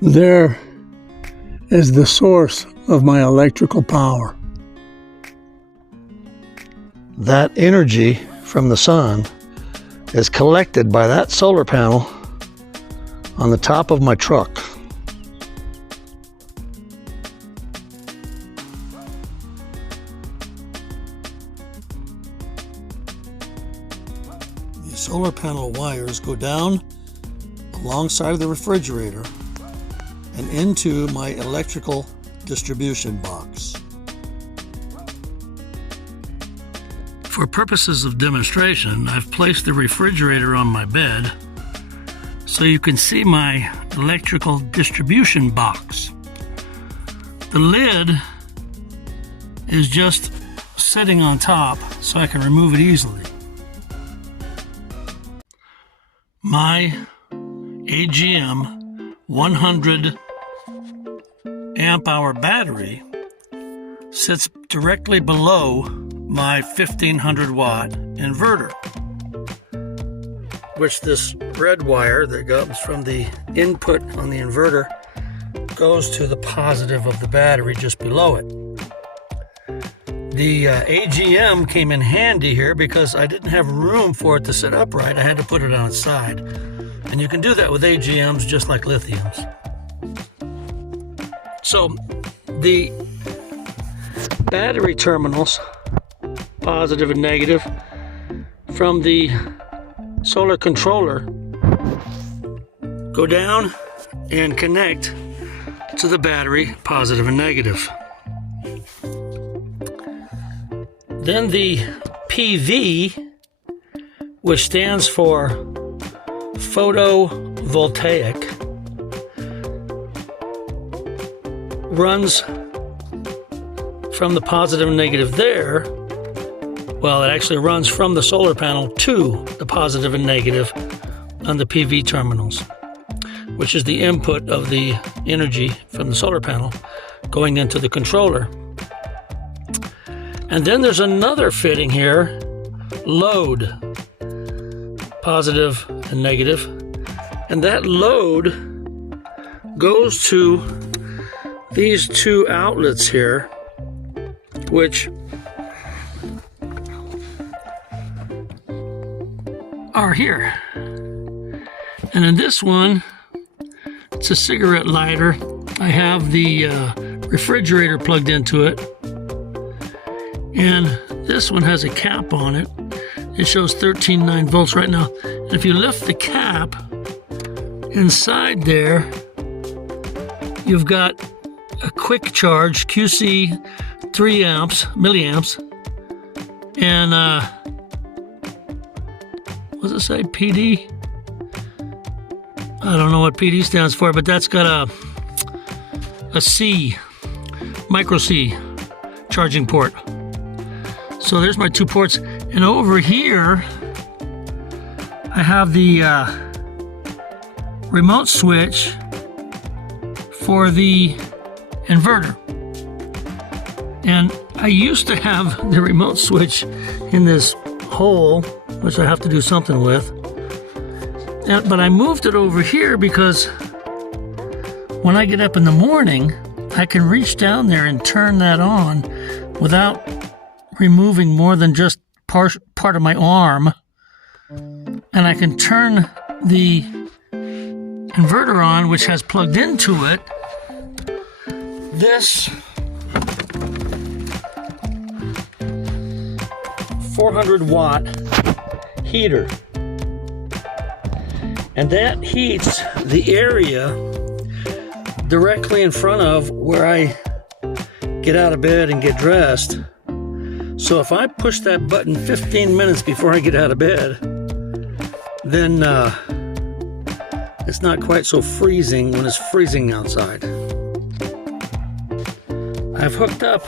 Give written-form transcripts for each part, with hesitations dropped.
There is the source of my electrical power. That energy from the sun is collected by that solar panel on the top of my truck. The solar panel wires go down alongside of the refrigerator and into my electrical distribution box. For purposes of demonstration, I've placed the refrigerator on my bed so you can see my electrical distribution box. The lid is just sitting on top so I can remove it easily. My AGM 100 amp hour battery sits directly below my 1500 watt inverter, which this red wire that comes from the input on the inverter goes to the positive of the battery just below it. The AGM came in handy here because I didn't have room for it to sit upright. I had to put it on its side. And you can do that with AGMs just like lithiums. So the battery terminals, positive and negative, from the solar controller go down and connect to the battery, positive and negative. Then the PV, which stands for photovoltaic, runs from the positive and negative there. Well, it actually runs from the solar panel to the positive and negative on the PV terminals, which is the input of the energy from the solar panel going into the controller. And then there's another fitting here, load, positive and negative, and that load goes to these two outlets here, which are here. And in this one, it's a cigarette lighter. I have the refrigerator plugged into it, and this one has a cap on it. It shows 13.9 volts right now. And if you lift the cap, inside there, you've got a quick charge, QC 3 milliamps, and what does it say, PD? I don't know what PD stands for, but that's got a C, micro C charging port. So there's my two ports. And over here, I have the remote switch for the inverter. And I used to have the remote switch in this hole, which I have to do something with. But I moved it over here because when I get up in the morning, I can reach down there and turn that on without removing more than just part of my arm. And I can turn the inverter on, which has plugged into it this 400 watt heater. And that heats the area directly in front of where I get out of bed and get dressed. So if I push that button 15 minutes before I get out of bed, then it's not quite so freezing when it's freezing outside. I've hooked up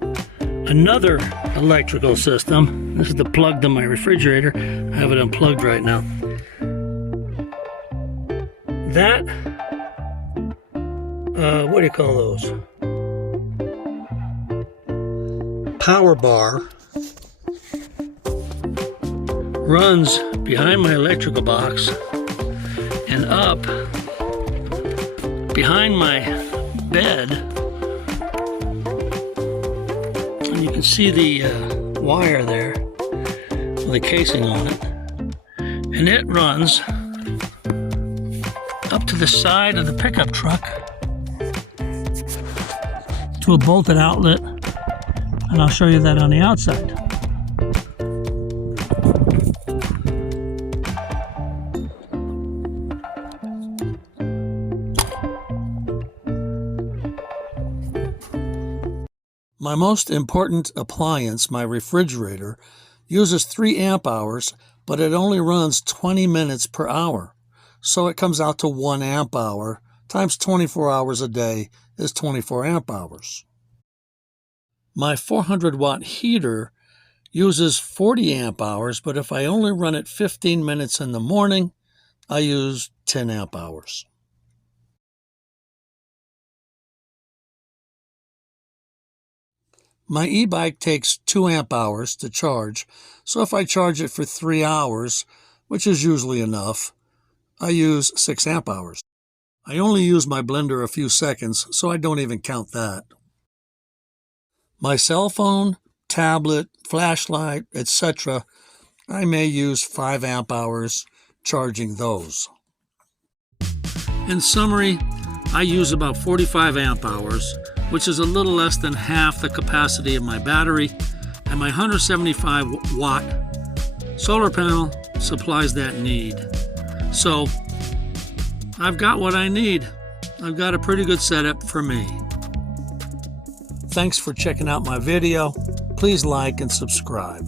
another electrical system. This is the plug to my refrigerator. I have it unplugged right now. That, what do you call those? Power bar runs behind my electrical box and up behind my bed, and you can see the wire there with a casing on it, and it runs up to the side of the pickup truck to a bolted outlet, and I'll show you that on the outside. My most important appliance, my refrigerator, uses 3 amp hours, but it only runs 20 minutes per hour. So it comes out to 1 amp hour times 24 hours a day is 24 amp hours. My 400 watt heater uses 40 amp hours, but if I only run it 15 minutes in the morning, I use 10 amp hours. My e-bike takes 2 amp hours to charge, so if I charge it for 3 hours, which is usually enough, I use 6 amp hours. I only use my blender a few seconds, so I don't even count that. My cell phone, tablet, flashlight, etc., I may use 5 amp hours charging those. In summary, I use about 45 amp hours, which is a little less than half the capacity of my battery, and my 175 watt solar panel supplies that need. So I've got what I need. I've got a pretty good setup for me. Thanks for checking out my video. Please like and subscribe.